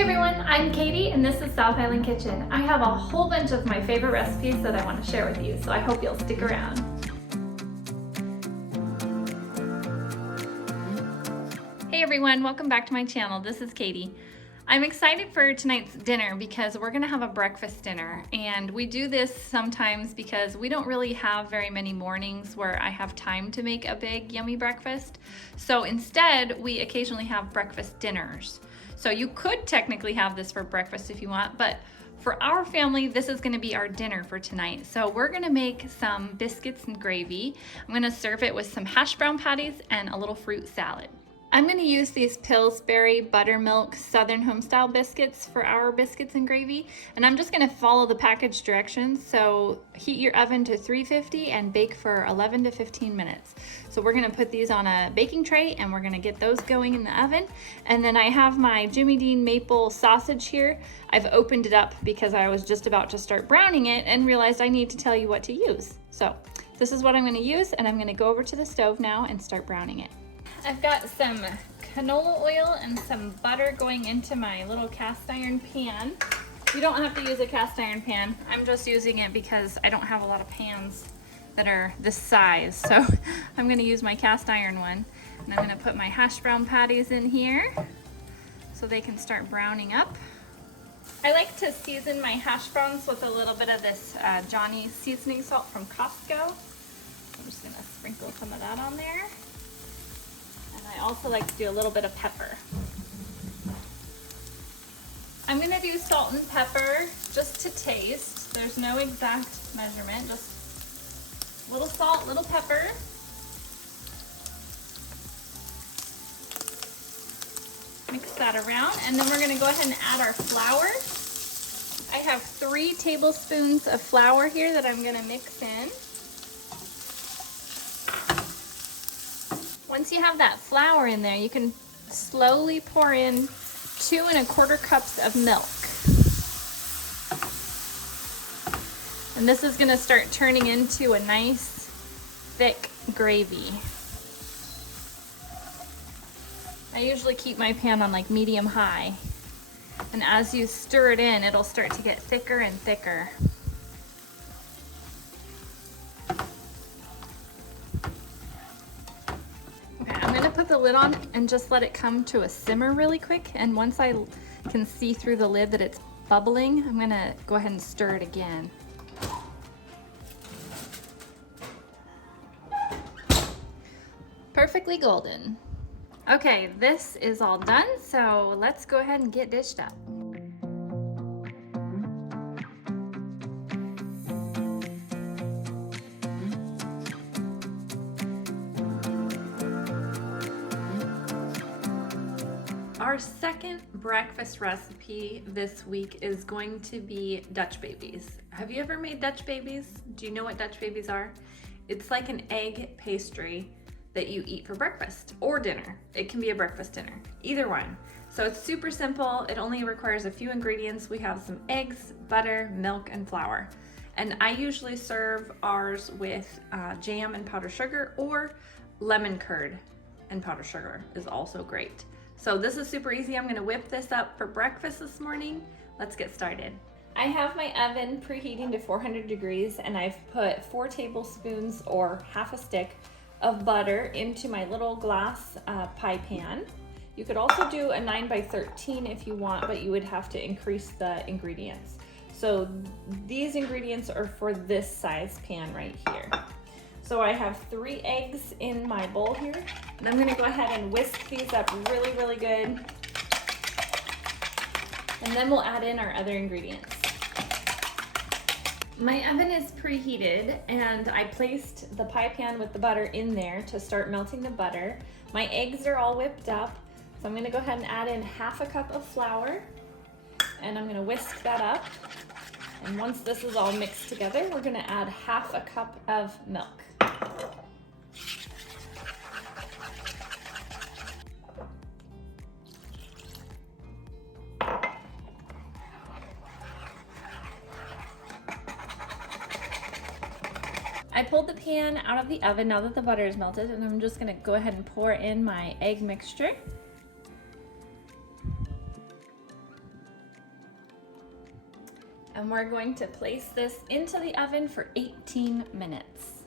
Hey everyone, I'm Katie and this is South Island Kitchen. I have a whole bunch of my favorite recipes that I want to share with you, so I hope you'll stick around. Hey everyone, welcome back to my channel. This is Katie. I'm excited for tonight's dinner because we're gonna have a breakfast dinner, and we do this sometimes because we don't really have very many mornings where I have time to make a big yummy breakfast. So instead, we occasionally have breakfast dinners. So you could technically have this for breakfast if you want, but for our family, this is gonna be our dinner for tonight. So we're gonna make some biscuits and gravy. I'm gonna serve it with some hash brown patties and a little fruit salad. I'm gonna use these Pillsbury Buttermilk Southern Homestyle biscuits for our biscuits and gravy, and I'm just gonna follow the package directions. So heat your oven to 350 and bake for 11 to 15 minutes. So we're gonna put these on a baking tray and we're gonna get those going in the oven. And then I have my Jimmy Dean maple sausage here. I've opened it up because I was just about to start browning it and realized I need to tell you what to use. So this is what I'm gonna use, and I'm gonna go over to the stove now and start browning it. I've got some canola oil and some butter going into my little cast iron pan. You don't have to use a cast iron pan. I'm just using it because I don't have a lot of pans that are this size. So I'm gonna use my cast iron one. And I'm gonna put my hash brown patties in here so they can start browning up. I like to season my hash browns with a little bit of this Johnny's seasoning salt from Costco. I'm just gonna sprinkle some of that on there. And I also like to do a little bit of pepper. I'm gonna do salt and pepper just to taste. There's no exact measurement, just little salt, little pepper. Mix that around, and then we're gonna go ahead and add our flour. I have 3 tablespoons of flour here that I'm gonna mix in. Once you have that flour in there, you can slowly pour in 2 1/4 cups of milk. And this is gonna start turning into a nice, thick gravy. I usually keep my pan on like medium high. And as you stir it in, it'll start to get thicker and thicker. Put the lid on and just let it come to a simmer really quick, and once I can see through the lid that it's bubbling, I'm gonna go ahead and stir it again. Perfectly golden. Okay, this is all done, so let's go ahead and get dished up. Our second breakfast recipe this week is going to be Dutch babies. Have you ever made Dutch babies? Do you know what Dutch babies are? It's like an egg pastry that you eat for breakfast or dinner. It can be a breakfast dinner, either one. So it's super simple. It only requires a few ingredients. We have some eggs, butter, milk, and flour. And I usually serve ours with jam and powdered sugar, or lemon curd and powdered sugar is also great. So this is super easy. I'm gonna whip this up for breakfast this morning. Let's get started. I have my oven preheating to 400 degrees, and I've put 4 tablespoons or half a stick of butter into my little glass pie pan. You could also do a 9 by 13 if you want, but you would have to increase the ingredients. So these ingredients are for this size pan right here. So I have 3 eggs in my bowl here, and I'm gonna go ahead and whisk these up really, really good. And then we'll add in our other ingredients. My oven is preheated, and I placed the pie pan with the butter in there to start melting the butter. My eggs are all whipped up, so I'm gonna go ahead and add in half a cup of flour, and I'm gonna whisk that up. And once this is all mixed together, we're gonna add half a cup of milk. I pulled the pan out of the oven now that the butter is melted, and I'm just gonna go ahead and pour in my egg mixture. And we're going to place this into the oven for 18 minutes.